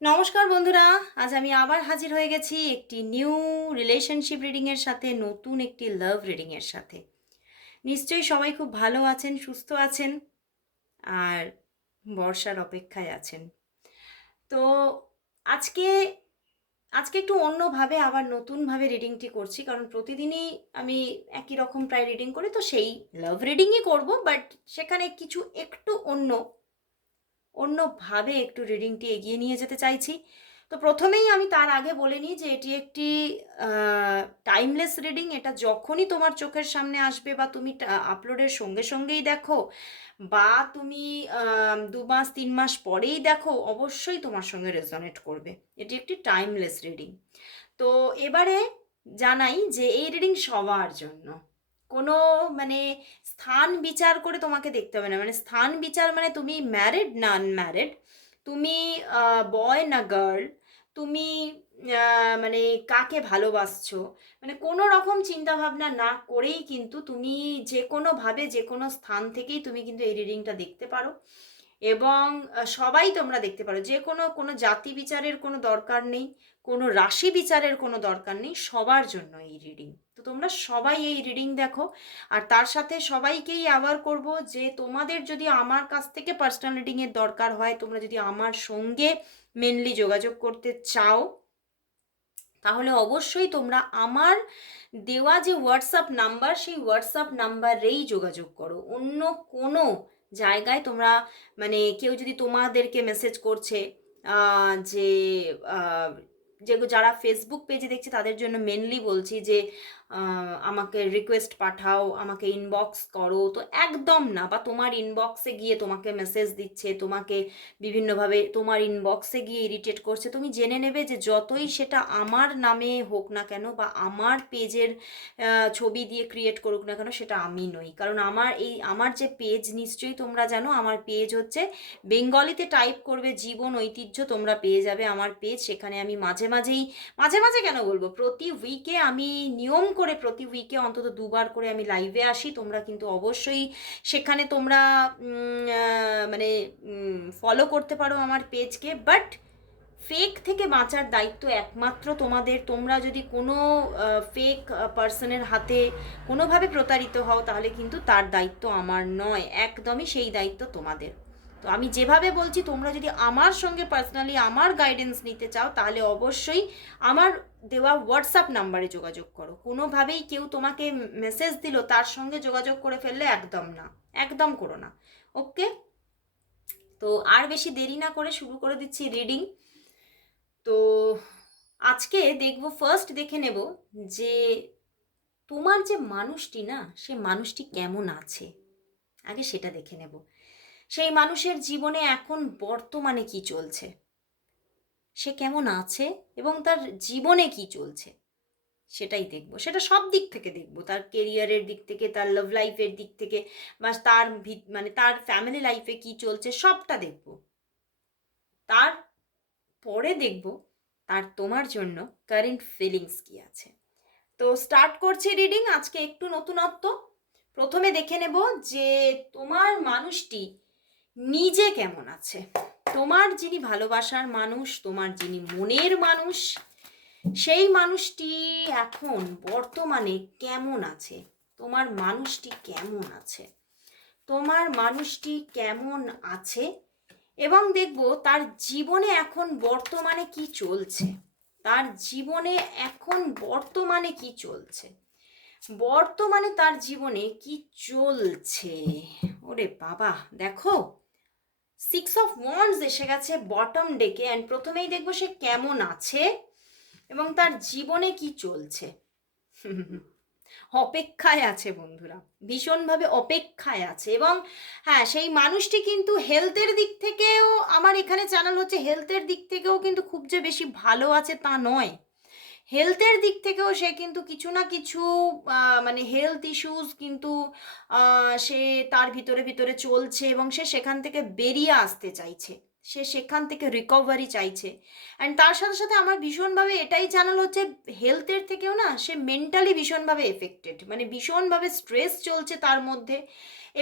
নমস্কার বন্ধুরা, আজ আমি আবার হাজির হয়ে গেছি একটি নিউ রিলেশনশিপ রিডিংয়ের সাথে, নতুন একটি লাভ রিডিংয়ের সাথে। নিশ্চয়ই সবাই খুব ভালো আছেন, সুস্থ আছেন, আর বর্ষার অপেক্ষায় আছেন। তো আজকে আজকে একটু অন্যভাবে, আবার নতুনভাবে রিডিংটি করছি, কারণ প্রতিদিনই আমি একই রকম প্রায় রিডিং করি, তো সেই লাভ রিডিংই করব, বাট সেখানে কিছু একটু অন্য অন্যভাবে একটু রিডিংটি এগিয়ে নিয়ে যেতে চাইছি। তো প্রথমেই আমি তার আগে বলে নিই যে এটি একটি টাইমলেস রিডিং এটা যখনই তোমার চোখের সামনে আসবে বা তুমি আপলোডের সঙ্গে সঙ্গেই দেখো বা তুমি দু মাস, তিন মাস পরেই দেখো, অবশ্যই তোমার সঙ্গে রেজনেট করবে। এটি একটি টাইমলেস রিডিং তো এবারে জানাই যে এই রিডিং সবার জন্য। কোনো মানে স্থান বিচার করে তোমাকে দেখতে হবে না। মানে স্থান বিচার মানে তুমি ম্যারিড না আনম্যারিড তুমি বয় না গার্ল তুমি মানে কাকে ভালোবাসছো? মানে কোনো রকম চিন্তা ভাবনা না করেই কিন্তু তুমি যে কোনোভাবে যে কোনো স্থান থেকেই তুমি কিন্তু এই রিডিংটা দেখতে পারো। এবং সবাই তোমরা দেখতে পারো, যে কোনো কোনো জাতি বিচারের কোনো দরকার নেই, কোনো রাশি বিচারের কোনো দরকার নেই, সবার জন্য এই রিডিং তো তোমরা সবাই এই রিডিং দেখো, আর তার সাথে সবাইকেই অ্যাওয়ার করব যে তোমাদের যদি আমার কাছ থেকে পার্সোনাল রিডিংয়ের দরকার হয়, তোমরা যদি আমার সঙ্গে মেনলি যোগাযোগ করতে চাও, তাহলে অবশ্যই তোমরা আমার দেওয়া যে হোয়াটসঅ্যাপ নাম্বার সেই হোয়াটসঅ্যাপ নাম্বারেই যোগাযোগ করো। অন্য কোনো জায়গায় তোমরা মানে কেউ যদি তোমাদেরকে মেসেজ করছে যে যে যারা ফেসবুক পেজে দেখছে তাদের জন্য মেনলি বলছি যে আমাকে রিকোয়েস্ট পাঠাও, আমাকে ইনবক্স করো। তো একদম না, বা তোমার ইনবক্সে গিয়ে তোমাকে মেসেজ দিচ্ছে, তোমাকে বিভিন্নভাবে তোমার ইনবক্সে গিয়ে ইরিটেট করছে। তুমি জেনে নেবে যে যতই সেটা আমার নামে হোক না কেন, বা আমার পেজের ছবি দিয়ে ক্রিয়েট করুক না কেন, সেটা আমি নই। কারণ আমার এই, আমার যে পেজ নিশ্চয়ই তোমরা জানো, আমার পেজ হচ্ছে বেঙ্গলিতে টাইপ করবে জীবন, ঐতিহ্য তোমরা পেয়ে যাবে আমার পেজ সেখানে আমি মাঝে মাঝেই, মাঝে মাঝে কেন বলব? প্রতি উইকে আমি নিয়ম করে প্রতি উইকে অন্তত দুবার করে আমি লাইভে আসি। তোমরা কিন্তু অবশ্যই সেখানে তোমরা মানে ফলো করতে পারো আমার পেজকে বাট ফেক থেকে বাঁচার দায়িত্ব একমাত্র তোমাদের। তোমরা যদি কোনো ফেক পার্সনের হাতে কোনোভাবে প্রতারিত হও, তাহলে কিন্তু তার দায়িত্ব আমার নয়। একদমই সেই দায়িত্ব তোমাদের। তো আমি যেভাবে বলছি, তোমরা যদি আমার সঙ্গে পার্সোনালি আমার গাইডেন্স নিতে চাও, তাহলে অবশ্যই আমার দেওয়া হোয়াটসঅ্যাপ নাম্বারে যোগাযোগ করো। কোনোভাবেই কেউ তোমাকে মেসেজ দিল, তার সঙ্গে যোগাযোগ করে ফেললে একদম না, একদম করো না। ওকে? তো আর বেশি দেরি না করে শুরু করে দিচ্ছি রিডিং তো আজকে দেখব ফার্স্ট দেখে নেব যে তোমার যে মানুষটি না, সে মানুষটি কেমন আছে? আগে সেটা দেখে নেব। সেই মানুষের জীবনে এখন বর্তমানে কি চলছে? সে কেমন আছে এবং তার জীবনে কি চলছে? সেটাই দেখব। সেটা সব দিক থেকে দেখব। তার কেরিয়ারের দিক থেকে, তার লাভ লাইফের দিক থেকে বা তার মানে তার ফ্যামিলি লাইফে কি চলছে সবটা দেখব। তার পরে দেখব তার তোমার জন্য কারেন্ট ফিলিংস কি আছে। তো স্টার্ট করছি রিডিং আজকে একটু নতুনত্ব। প্রথমে দেখে নেব যে তোমার মানুষটি নিজে কেমন আছে? তোমার যিনি ভালোবাসার মানুষ, তোমার যিনি মনের মানুষ, সেই মানুষটি এখন বর্তমানে কেমন আছে? তোমার মানুষটি কেমন আছে? তোমার মানুষটি কেমন আছে? এবং দেখব তার জীবনে এখন বর্তমানে কি চলছে? তার জীবনে এখন বর্তমানে কি চলছে? বর্তমানে তার জীবনে কি চলছে? ওরে বাবা, দেখো। সিক্স অফ ওয়ান্স এসে গেছে বটম ডেকে অ্যান্ড প্রথমেই দেখব সে কেমন আছে এবং তার জীবনে কি চলছে। অপেক্ষায় আছে বন্ধুরা, ভীষণভাবে অপেক্ষায় আছে এবং হ্যাঁ সেই মানুষটি কিন্তু হেলথের দিক থেকেও, আমার এখানে চ্যানেল হচ্ছে হেলথের দিক থেকেও কিন্তু খুব যে বেশি ভালো আছে তা নয়। হেলথের দিক থেকেও সে কিন্তু কিছু না কিছু মানে হেলথ ইস্যুস কিন্তু সে তার ভিতরে ভিতরে চলছে এবং সে সেখান থেকে বেরিয়ে আসতে চাইছে। সে সেখান থেকে রিকভারি চাইছে। অ্যান্ড তার সাথে সাথে আমার ভীষণভাবে এটাই জানাল হচ্ছে হেলথের থেকেও না সে মেন্টালি ভীষণভাবে এফেক্টেড মানে ভীষণভাবে স্ট্রেস চলছে তার মধ্যে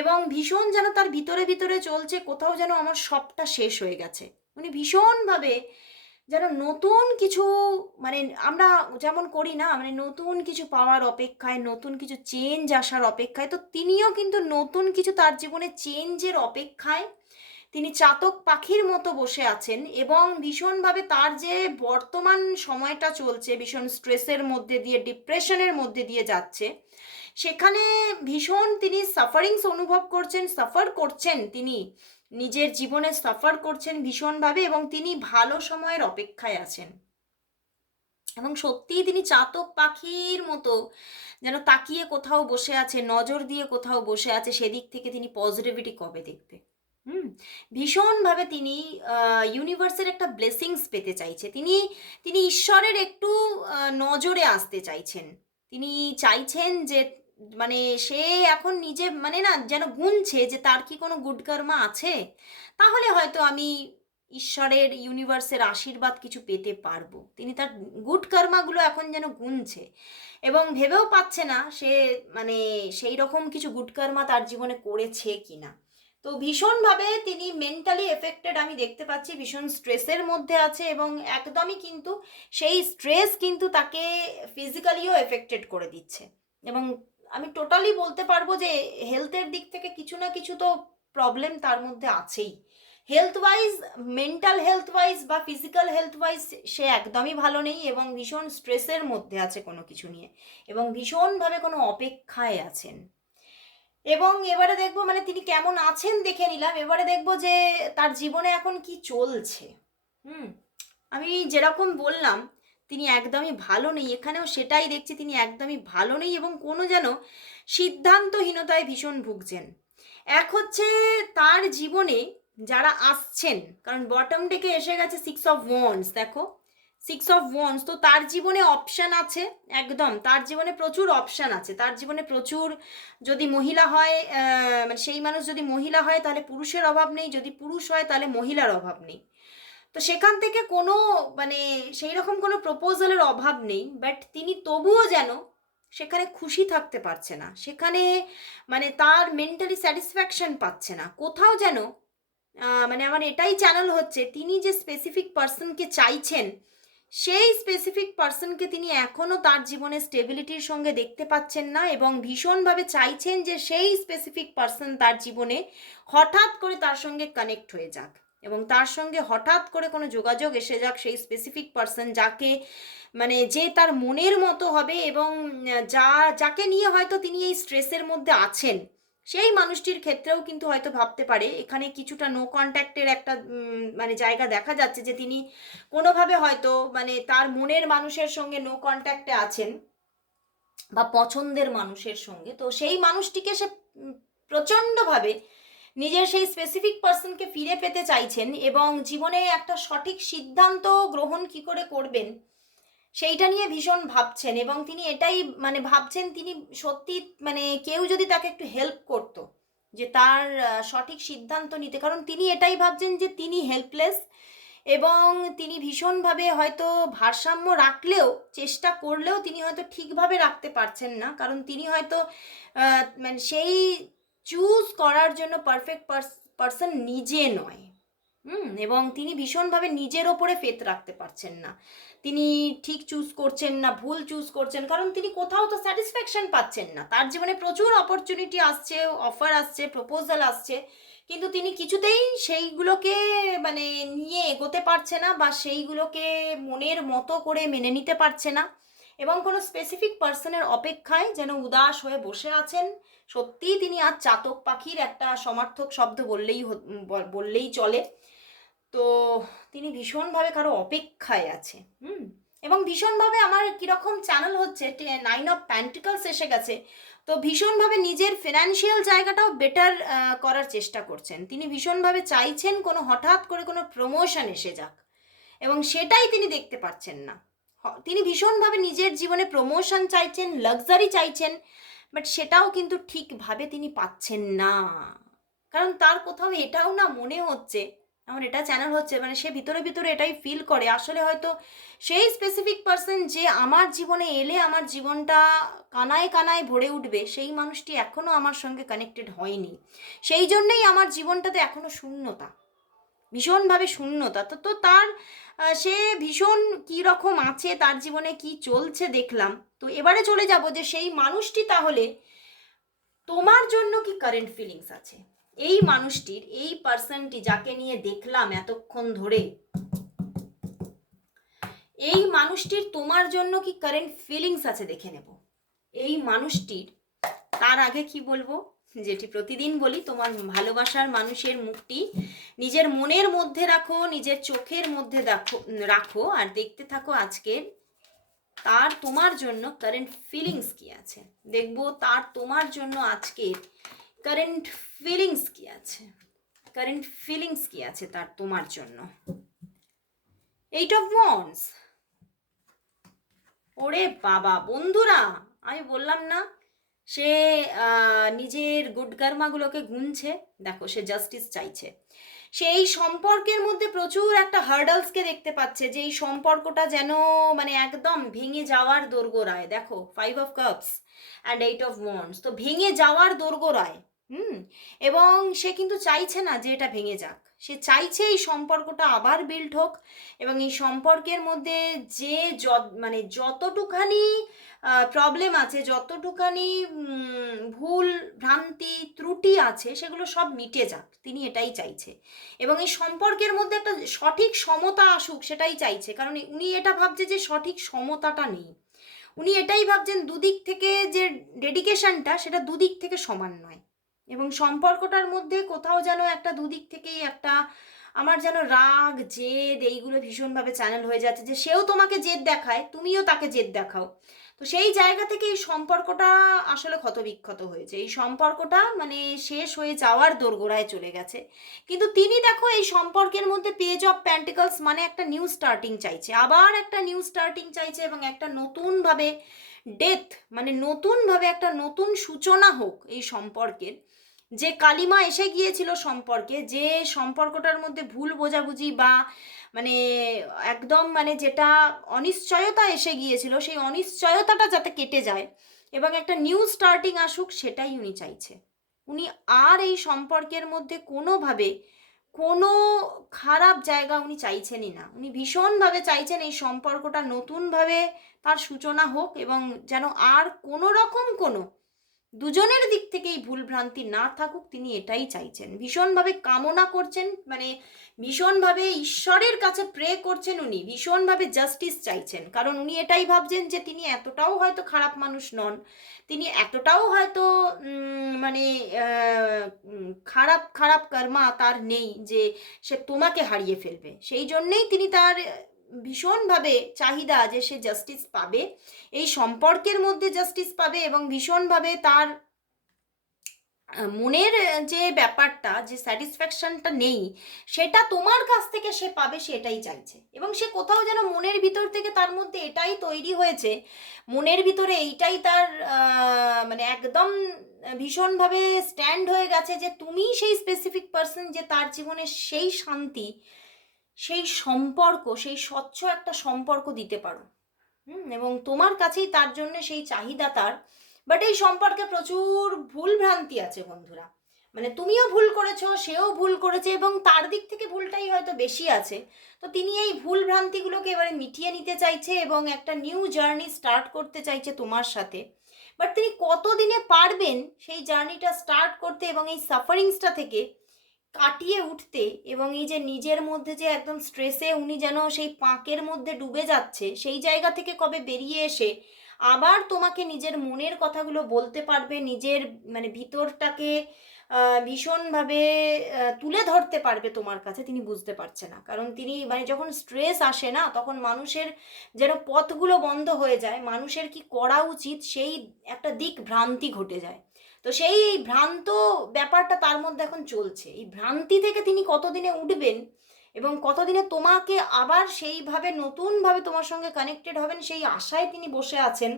এবং ভীষণ যেন তার ভিতরে ভিতরে চলছে, কোথাও যেন আমার সবটা শেষ হয়ে গেছে। মানে ভীষণভাবে যেন নতুন কিছু মানে আমরা যেমন করি না মানে নতুন কিছু পাওয়ার অপেক্ষায়, নতুন কিছু চেঞ্জ আসার অপেক্ষায়, তো তিনিও কিন্তু নতুন কিছু তার জীবনে চেঞ্জের অপেক্ষায় তিনি চাতক পাখির মতো বসে আছেন এবং ভীষণভাবে তার যে বর্তমান সময়টা চলছে, ভীষণ স্ট্রেসের মধ্যে দিয়ে ডিপ্রেশনের মধ্যে দিয়ে যাচ্ছে, সেখানে ভীষণ তিনি সাফারিংস অনুভব করছেন সাফার করছেন তিনি। নিজের জীবনে সাফার করছেন ভীষণভাবে এবং তিনি ভালো সময়ের অপেক্ষায় আছেন। এবং সত্যিই তিনি চাতক পাখির মতো যেন তাকিয়ে কোথাও বসে আছে, নজর দিয়ে কোথাও বসে আছে, সেদিক থেকে তিনি পজিটিভিটি কবে দেখবে? হুম, ভীষণভাবে তিনি ইউনিভার্সের একটা ব্লেসিংস পেতে চাইছে। তিনি তিনি ঈশ্বরের একটু নজরে আসতে চাইছেন। তিনি চাইছেন যে মানে সে এখন নিজে মানে না যেন গুনছে যে তার কি কোনো গুড কর্মা আছে? তাহলে হয়তো আমি ঈশ্বরের ইউনিভার্সের আশীর্বাদ কিছু পেতে পারব। তিনি তার গুড কর্মাগুলো এখন যেন গুনছে। এবং ভেবেও পাচ্ছে না সে মানে সেই রকম কিছু গুড কর্মা তার জীবনে করেছে কিনা। তো ভীষণভাবে তিনি মেন্টালি এফেক্টেড আমি দেখতে পাচ্ছি, ভীষণ স্ট্রেসের মধ্যে আছে এবং একদমই কিন্তু সেই স্ট্রেস কিন্তু তাকে ফিজিক্যালিও এফেক্টেড করে দিচ্ছে। এবং আমি টোটালি বলতে পারব যে হেলথের দিক থেকে কিছু না কিছু তো প্রবলেম তার মধ্যে আছেই। Health wise mental health wise বা ফিজিক্যাল হেলথ ওয়াইজ সে একদমই ভালো নেই এবং ভীষণ স্ট্রেসের মধ্যে আছে কোনো কিছু নিয়ে এবং ভীষণভাবে কোনো অপেক্ষায় আছেন। এবং এবারে দেখব মানে তিনি কেমন আছেন দেখে নিলাম। এবারে দেখব যে তার জীবনে এখন কি চলছে। হুম, আমি যেরকম বললাম তিনি একদমই ভালো নেই। এখানেও সেটাই দেখছি তিনি একদমই ভালো নেই এবং কোনো যেন সিদ্ধান্তহীনতায় ভীষণ ভুগছেন। এক হচ্ছে তার জীবনে যারা আসছেন, কারণ বটম ডেকে এসে গেছে সিক্স অফ ওয়ান্স দেখো। সিক্স অফ ওয়ান্স তো তার জীবনে অপশান আছে, একদম। তার জীবনে প্রচুর অপশান আছে। তার জীবনে প্রচুর যদি মহিলা হয় মানে সেই মানুষ যদি মহিলা হয়, তাহলে পুরুষের অভাব নেই। যদি পুরুষ হয়, তাহলে মহিলার অভাব নেই। তো সেখান থেকে কোনো মানে সেই রকম কোনো প্রপোজালের অভাব নেই বাট তিনি তবুও যেন সেখানে খুশি থাকতে পারছে না। সেখানে মানে তার মেন্টালি স্যাটিসফ্যাকশন পাচ্ছে না। কোথাও যেন মানে আমার এটাই চ্যানেল হচ্ছে, তিনি যে স্পেসিফিক পার্সনকে চাইছেন, সেই স্পেসিফিক পার্সনকে তিনি এখনও তার জীবনে স্টেবিলিটির সঙ্গে দেখতে পাচ্ছেন না এবং ভীষণভাবে চাইছেন যে সেই স্পেসিফিক পার্সন তার জীবনে হঠাৎ করে তার সঙ্গে কানেক্ট হয়ে যাক। এবং তার সঙ্গে হঠাৎ করে কোনো যোগাযোগ এসে যাক সেই স্পেসিফিক পার্সন যাকে মানে যে তার মনের মতো হবে এবং যা, যাকে নিয়ে হয়তো তিনি এই স্ট্রেসের মধ্যে আছেন, সেই মানুষটির ক্ষেত্রেও কিন্তু হয়তো ভাবতে পারে। এখানে কিছুটা নো কন্ট্যাক্টের একটা মানে জায়গা দেখা যাচ্ছে যে তিনি কোনোভাবে হয়তো মানে তার মনের মানুষের সঙ্গে নো কন্ট্যাক্টে আছেন বা পছন্দের মানুষের সঙ্গে। তো সেই মানুষটিকে সে প্রচণ্ডভাবে নিজের সেই স্পেসিফিক পার্সনকে ফিরে পেতে চাইছেন এবং জীবনে একটা সঠিক সিদ্ধান্ত গ্রহণ কি করে করবেন, সেইটা নিয়ে ভীষণ ভাবছেন এবং তিনি এটাই মানে ভাবছেন তিনি সত্যি মানে কেউ যদি তাকে একটু হেল্প করতো, যে তার সঠিক সিদ্ধান্ত নিতে। কারণ তিনি এটাই ভাবছেন যে তিনি হেল্পলেস এবং তিনি ভীষণভাবে হয়তো ভারসাম্য রাখলেও, চেষ্টা করলেও তিনি হয়তো ঠিকভাবে রাখতে পারছেন না। কারণ তিনি হয়তো মানে সেই চুজ করার জন্য পারফেক্ট পার্সন নিজে নয়। হুম, এবং তিনি ভীষণভাবে নিজের ওপরে ফেত রাখতে পারছেন না। তিনি ঠিক চুজ করছেন না, ভুল চুজ করছেন, কারণ তিনি কোথাও তো স্যাটিসফ্যাকশন পাচ্ছেন না। তার জীবনে প্রচুর অপরচুনিটি আসছে অফার আসছে প্রপোজাল আসছে, কিন্তু তিনি কিছুতেই সেইগুলোকে মানে নিয়ে এগোতে পারছে না বা সেইগুলোকে মনের মতো করে মেনে নিতে পারছে না। এবং কোনো স্পেসিফিক পার্সনের অপেক্ষায় যেন উদাস হয়ে বসে আছেন সত্যিই তিনি আর চাতক পাখির একটা সমার্থক শব্দ বললেই বললেই চলে। তো তিনি ভীষণভাবে কারও অপেক্ষায় আছে, হুম? এবং ভীষণভাবে আমার কীরকম চ্যানেল হচ্ছে নাইন অফ প্যান্টিকলস এসে গেছে। তো ভীষণভাবে নিজের ফিনান্সিয়াল জায়গাটাও বেটার করার চেষ্টা করছেন। তিনি ভীষণভাবে চাইছেন কোনো হঠাৎ করে কোনো প্রমোশন এসে যাক। এবং সেটাই তিনি দেখতে পাচ্ছেন না। তিনি ভীষণভাবে নিজের জীবনে প্রমোশন চাইছেন লাক্সারি চাইছেন। বাট সেটাও কিন্তু ঠিকভাবে তিনি পাচ্ছেন না। কারণ তার কোথাও এটাও না মনে হচ্ছে, আমার এটা চ্যানেল হচ্ছে মানে সে ভিতরে ভিতরে এটাই ফিল করে। আসলে হয়তো সেই স্পেসিফিক পার্সন যে আমার জীবনে এলে আমার জীবনটা কানায় কানায় ভরে উঠবে, সেই মানুষটি এখনও আমার সঙ্গে কানেক্টেড হয়নি। সেই জন্যই আমার জীবনটাতে এখনও শূন্যতা, ভীষণভাবে শূন্যতা। তো তো তার সে ভীষণ কী রকম আছে, তার জীবনে কি চলছে দেখলাম। তো এবারে চলে যাব যে সেই মানুষটি তাহলে তোমার জন্য কি কারেন্ট ফিলিংস আছে? এই মানুষটির, এই পার্সনটি যাকে নিয়ে দেখলাম এতক্ষণ ধরে, এই মানুষটির তোমার জন্য কি কারেন্ট ফিলিংস আছে দেখে নেব। এই মানুষটির, তার আগে কি বলব? যেটি প্রতিদিন বলি, তোমার ভালোবাসার মানুষের মুখটি নিজের মনের মধ্যে রাখো, নিজের চোখের মধ্যে দেখো, রাখো আর দেখতে থাকো আজকের তার তোমার জন্য কারেন্ট ফিলিংস কি আছে। দেখব তার তোমার জন্য আজকের কারেন্ট ফিলিংস কি আছে। কারেন্ট ফিলিংস কি আছে তার তোমার জন্য। এইট অফ ওয়ান্স ওরে বাবা, বন্ধুরা, আমি বললাম না সে নিজের গুড গুনছে। দেখো, সে জাস্টিস চাইছে। সে এই সম্পর্কের মধ্যে প্রচুর একটা হার্ডলসকে দেখতে পাচ্ছে যে এই সম্পর্কটা যেন মানে একদম ভেঙে যাওয়ার দোরগোড়ায়। দেখো five of cups and eight of wands তো ভেঙে যাওয়ার দোরগোড়ায়, হুম? এবং সে কিন্তু চাইছে না যে এটা ভেঙে যাক। সে চাইছে এই সম্পর্কটা আবার বিল্ড হোক এবং এই সম্পর্কের মধ্যে যে যত মানে যতটুখানি প্রবলেম আছে, যতটুকানি ভুল, ভ্রান্তি, ত্রুটি আছে, সেগুলো সব মিটে যাক, তিনি এটাই চাইছে। এবং এই সম্পর্কের মধ্যে একটা সঠিক সমতা আসুক, সেটাই চাইছে, কারণ উনি এটা ভাবছে যে সঠিক সমতাটা নেই। উনি এটাই ভাবছেন দুদিক থেকে যে ডেডিকেশনটা সেটা দুদিক থেকে সমান নয়। এবং সম্পর্কটার মধ্যে কোথাও যেন একটা দুদিক থেকেই একটা আমার যেন রাগ, জেদ, এইগুলো ভীষণভাবে চ্যানেল হয়ে যাচ্ছে যে সেও তোমাকে জেদ দেখায়, তুমিও তাকে জেদ দেখাও। তো সেই জায়গা থেকে এই সম্পর্কটা আসলে ক্ষতবিক্ষত হয়েছে। এই সম্পর্কটা মানে শেষ হয়ে যাওয়ার দোরগোড়ায় চলে গেছে। কিন্তু তিনি দেখো এই সম্পর্কের মধ্যে পেজ অফ প্যান্টিকলস মানে একটা নিউ স্টার্টিং চাইছে। আবার একটা নিউ স্টার্টিং চাইছে এবং একটা নতুনভাবে ডেথ মানে নতুনভাবে একটা নতুন সূচনা হোক এই সম্পর্কের। যে কালিমা এসে গিয়েছিল সম্পর্কে, যে সম্পর্কটার মধ্যে ভুল বোঝাবুঝি বা মানে একদম মানে যেটা অনিশ্চয়তা এসে গিয়েছিল, সেই অনিশ্চয়তাটা যাতে কেটে যায় এবং একটা নিউ স্টার্টিং আসুক সেটাই উনি চাইছে। উনি আর এই সম্পর্কের মধ্যে কোনোভাবে কোনো খারাপ জায়গা উনি চাইছেনই না। উনি ভীষণভাবে চাইছেন এই সম্পর্কটা নতুনভাবে তার সূচনা হোক এবং যেন আর কোনো রকম কোনো দুজনের দিক থেকেই ভুল ভ্রান্তি না থাকুক, তিনি এটাই চাইছেন। ভীষণভাবে কামনা করছেন মানে ভীষণভাবে ঈশ্বরের কাছে প্রে করছেন উনি, ভীষণভাবে জাস্টিস চাইছেন। কারণ উনি এটাই ভাবছেন যে তিনি এতটাও হয়তো খারাপ মানুষ নন, তিনি এতটাও হয়তো মানে খারাপ খারাপ কর্মা তার নেই যে সে তোমাকে হারিয়ে ফেলবে। সেই জন্যেই তিনি তার ভীষণভাবে চাহিদা যে সে জাস্টিস পাবে, এই সম্পর্কের মধ্যে জাস্টিস পাবে এবং ভীষণভাবে তার মনের যে ব্যাপারটা, যে স্যাটিসফ্যাকশনটা নেই, সেটা তোমার কাছ থেকে সে পাবে সেটাই চাইছে। এবং সে কোথাও যেন মনের ভিতর থেকে তার মধ্যে এটাই তৈরি হয়েছে, মনের ভিতরে এইটাই তার মানে একদম ভীষণভাবে স্ট্যান্ড হয়ে গেছে যে তুমি সেই স্পেসিফিক পার্সন যে তার জীবনে সেই শান্তি সেই সম্পর্ক, সেই স্বচ্ছ একটা সম্পর্ক দিতে পারো। হুম, এবং তোমার কাছেই তার জন্য সেই চাহিদা তার। বাট এই সম্পর্কে প্রচুর ভুল ভ্রান্তি আছে বন্ধুরা। মানে তুমিও ভুল করেছ, সেও ভুল করেছে, এবং তার দিক থেকে ভুলটাই হয়তো বেশি আছে। তো তিনি এই ভুল ভ্রান্তিগুলোকে এবারে মিটিয়ে নিতে চাইছে এবং একটা নিউ জার্নি স্টার্ট করতে চাইছে তোমার সাথে। বাট তিনি কতদিনে পারবেন সেই জার্নিটা স্টার্ট করতে এবং এই সাফারিংসটা থেকে কাটিয়ে উঠতে এবং এই যে নিজের মধ্যে যে একদম স্ট্রেসে উনি যেন সেই পাঁকের মধ্যে ডুবে যাচ্ছে, সেই জায়গা থেকে কবে বেরিয়ে এসে আবার তোমাকে নিজের মনের কথাগুলো বলতে পারবে, নিজের মানে ভিতরটাকে ভীষণভাবে তুলে ধরতে পারবে তোমার কাছে, তিনি বুঝতে পারছে না। কারণ তিনি মানে যখন স্ট্রেস আসে না, তখন মানুষের যেন পথগুলো বন্ধ হয়ে যায়, মানুষের কি করা উচিত, সেই একটা দিক ভ্রান্তি ঘটে যায়। তো সেই এই ভ্রান্ত ব্যাপারটা তার মধ্যে এখন চলছে। এই ভ্রান্তি থেকে তিনি কতদিনে উঠবেন এবং কতদিনে তোমাকে আবার সেইভাবে নতুনভাবে তোমার সঙ্গে কানেক্টেড হবেন সেই আশায় তিনি বসে আছেন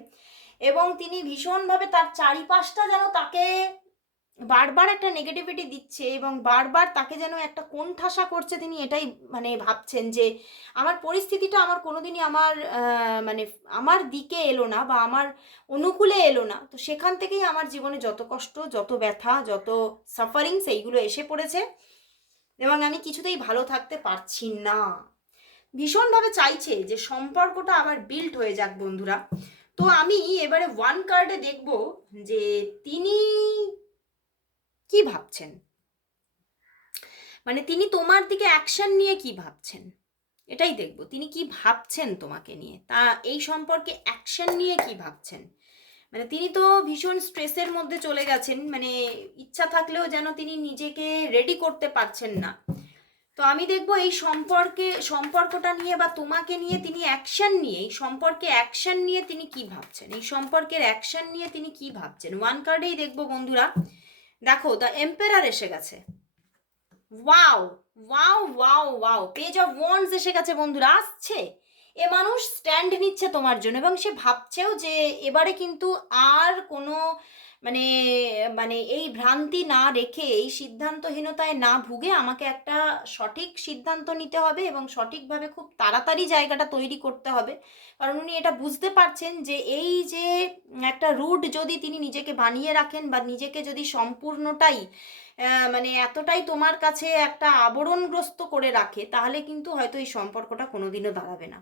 এবং তিনি ভীষণভাবে তার চারিপাশটা যেন তাকে বারবার একটা নেগেটিভিটি দিচ্ছে এবং বারবার তাকে যেন একটা কোণঠাসা করছে তিনি এটাই মানে ভাবছেন যে আমার পরিস্থিতিটা আমার কোনোদিনই আমার মানে আমার দিকে এলো না বা আমার অনুকূলে এলো না। তো সেখান থেকেই আমার জীবনে যত কষ্ট, যত ব্যথা, যত সাফারিংস এইগুলো এসে পড়েছে এবং আমি কিছুতেই ভালো থাকতে পারছি না। ভীষণভাবে চাইছে যে সম্পর্কটা আবার বিল্ড হয়ে যাক বন্ধুরা। তো আমি এবারে ওয়ান কার্ডে দেখব যে তিনি কি ভাবছেন? মানে তিনি তোমার দিকে অ্যাকশন নিয়ে কি ভাবছেন? এটাই দেখব। তিনি কি ভাবছেন তোমাকে নিয়ে? তা এই সম্পর্কে অ্যাকশন নিয়ে কি ভাবছেন? মানে তিনি তো ভীষণ স্ট্রেসের মধ্যে চলে গেছেন। মানে ইচ্ছা থাকলেও যেন তিনি নিজেকে রেডি করতে পারছেন না। তো আমি দেখব এই সম্পর্কে, সম্পর্কটা নিয়ে বা তোমাকে নিয়ে তিনি অ্যাকশন নিয়ে, এই সম্পর্কে অ্যাকশন নিয়ে তিনি কি ভাবছেন? এই সম্পর্কের অ্যাকশন নিয়ে তিনি কি ভাবছেন? ওয়ান কার্ডেই দেখব বন্ধুরা। দেখো দ্য এম্পেরার এসে গেছে। Wow wow wow wow page of wands এসে গেছে বন্ধুরা, আসছে। এ মানুষ স্ট্যান্ড নিচ্ছে তোমার জন্য এবং সে ভাবছেও যে এবারে কিন্তু আর কোনো মানে মানে এই ভ্রান্তি না রেখে, এই সিদ্ধান্তহীনতায় না ভুগে আমাকে একটা সঠিক সিদ্ধান্ত নিতে হবে এবং সঠিকভাবে খুব তাড়াতাড়ি জায়গাটা তৈরি করতে হবে। কারণ উনি এটা বুঝতে পারছেন যে এই যে একটা রুট যদি তিনি নিজেকে বানিয়ে রাখেন বা নিজেকে যদি সম্পূর্ণটাই মানে এতটাই তোমার কাছে একটা আবরণগ্রস্ত করে রাখে, তাহলে কিন্তু হয়তো এই সম্পর্কটা কোনোদিনও দাঁড়াবে না।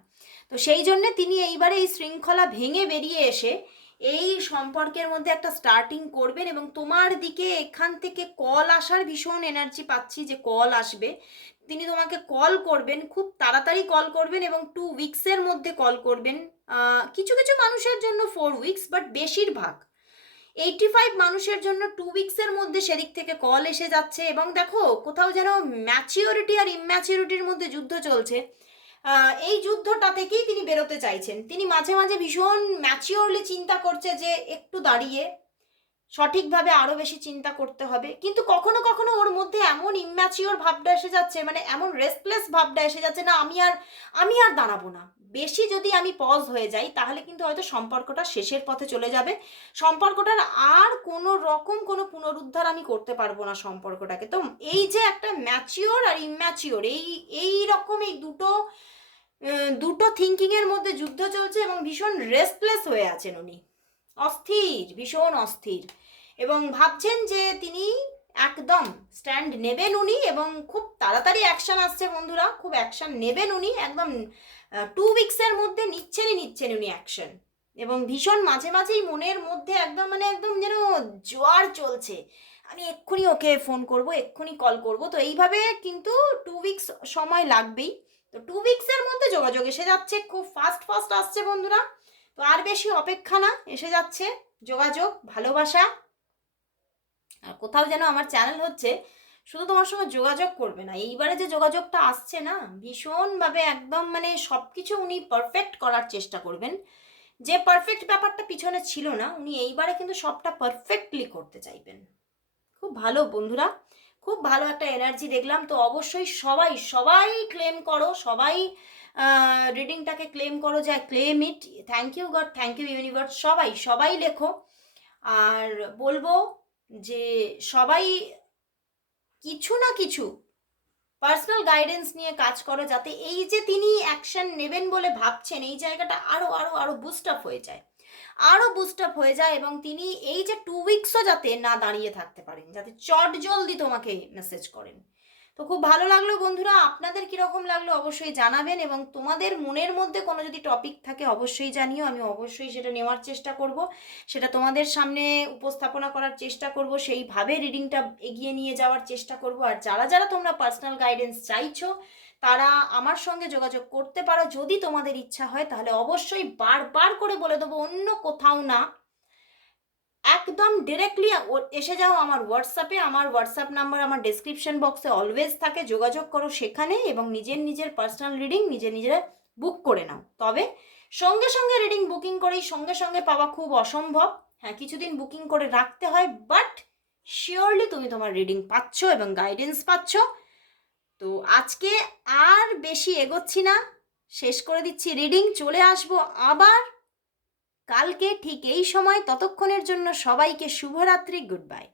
তো সেই জন্যে তিনি এইবারে এই শৃঙ্খলা ভেঙে বেরিয়ে এসে এই সম্পর্কের মধ্যে একটা স্টার্টিং করবেন এবং তোমার দিকে এখান থেকে কল আসার ভীষণ এনার্জি পাচ্ছি যে কল আসবে। তিনি তোমাকে কল করবেন, খুব তাড়াতাড়ি কল করবেন এবং টু উইকসের মধ্যে কল করবেন। কিছু কিছু মানুষের জন্য ফোর উইকস বাট বেশিরভাগ। এইটি ফাইভ মানুষের জন্য টু উইকসের মধ্যে সেদিক থেকে কল এসে যাচ্ছে এবং দেখো, কোথাও যেন ম্যাচিওরিটি আর ইম্যাচিওরিটির মধ্যে যুদ্ধ চলছে। এই যুদ্ধটা থেকেই তিনি বেরোতে চাইছেন। তিনি মাঝে মাঝে ভীষণ ম্যাচিওরলি চিন্তা করছে যে, একটু দাঁড়িয়ে সঠিকভাবে আরও বেশি চিন্তা করতে হবে। কিন্তু কখনো কখনো ওর মধ্যে এমন ইম্যাচিওর ভাবটা এসে যাচ্ছে মানে এমন রেস্টলেস ভাবটা এসে যাচ্ছে, না, আমি আর আমি আর দাঁড়াবো না। বেশি যদি আমি পজ হয়ে যাই, তাহলে কিন্তু হয়তো সম্পর্কটা শেষের পথে চলে যাবে। সম্পর্কটার আর কোনো রকম কোনো পুনরুদ্ধার আমি করতে পারব না সম্পর্কটাকে। তো এই যে একটা ম্যাচিওর আর ইম্যাচিওর এই এই রকম এই দুটো দুটো থিঙ্কিংয়ের মধ্যে যুদ্ধ চলছে এবং ভীষণ রেস্টলেস হয়ে আছেন উনি। অস্থির, ভীষণ অস্থির। এবং ভাবছেন যে তিনি একদম স্ট্যান্ড নেবেন উনি এবং খুব তাড়াতাড়ি অ্যাকশন আসছে বন্ধুরা, খুব অ্যাকশন নেবেন উনি, একদম টু উইকসের মধ্যে নিচ্ছেনই নিচ্ছেন উনি অ্যাকশন এবং ভীষণ মাঝে মাঝেই মনের মধ্যে একদম মানে একদম যেন জোয়ার চলছে। আমি এক্ষুনি ওকে ফোন করব, এক্ষুনি কল করব। তো এইভাবে কিন্তু টু উইকস সময় লাগবেই। তো টু উইকসের মধ্যে যোগাযোগ এসে যাচ্ছে, খুব ফাস্ট ফাস্ট আসছে বন্ধুরা। তো আর বেশি অপেক্ষা না, এসে যাচ্ছে। যোগাযোগ, ভালোবাসা। আর কোথাও যেন আমার চ্যানেল হচ্ছে শুধু তোমার সঙ্গে যোগাযোগ করবে না, এইবারে যে যোগাযোগটা আসছে না, ভীষণভাবে একদম মানে সব কিছু উনি পারফেক্ট করার চেষ্টা করবেন। যে পারফেক্ট ব্যাপারটা পিছনে ছিল না, উনি এইবারে কিন্তু সবটা পারফেক্টলি করতে চাইবেন। খুব ভালো বন্ধুরা, খুব ভালো একটা এনার্জি দেখলাম। তো অবশ্যই সবাই সবাই ক্লেম করো, সবাই রিডিংটাকে ক্লেম করো, যে claim it thank you God thank you universe সবাই সবাই লেখো। আর বলব যে সবাই কিছু না কিছু পার্সোনাল গাইডেন্স নিয়ে কাজ করো যাতে এই যে তিনি অ্যাকশন নেবেন বলে ভাবছেন, এই জায়গাটা আরও আরও আরও বুস্ট আপ হয়ে যায়। আরও বুস্ট আপ হয়ে যায় এবং তিনি এই যে টু উইকসও যাতে না দাঁড়িয়ে থাকতে পারেন, যাতে চট জলদি তোমাকে মেসেজ করেন। তো খুব ভালো লাগল বন্ধুরা। আপনাদের কীরকম লাগল অবশ্যই জানাবেন এবং তোমাদের মনের মধ্যে কোনো যদি টপিক থাকে অবশ্যই জানিও, আমি অবশ্যই সেটা নেওয়ার চেষ্টা করব। সেটা তোমাদের সামনে উপস্থাপনা করার চেষ্টা করব, সেইভাবে রিডিংটা এগিয়ে নিয়ে যাওয়ার চেষ্টা করব। আর যারা যারা তোমরা পার্সোনাল গাইডেন্স চাইছো, তারা আমার সঙ্গে যোগাযোগ করতে পারো। যদি তোমাদের ইচ্ছা হয়, তাহলে অবশ্যই বারবার করে বলে দেবো, অন্য কোথাও না। একদম ডিরেক্টলি এসে যাও আমার হোয়াটসঅ্যাপে আমার হোয়াটসঅ্যাপ নাম্বার আমার ডেসক্রিপশন বক্সে অলওয়েজ থাকে, যোগাযোগ করো সেখানে এবং নিজের নিজের পার্সোনাল রিডিং নিজে নিজেরা বুক করে নাও। তবে সঙ্গে সঙ্গে রিডিং বুকিং করেই সঙ্গে সঙ্গে পাওয়া খুব অসম্ভব। হ্যাঁ কিছুদিন বুকিং করে রাখতে হয় বাট শিওরলি তুমি তোমার রিডিং পাচ্ছ এবং গাইডেন্স পাচ্ছ। তো আজকে আর বেশি এগোচ্ছি না। শেষ করে দিচ্ছি রিডিং চলে আসব আবার কালকে ঠিক এই সময় ততক্ষণের জন্য সবাইকে শুভরাত্রি গুড বাই।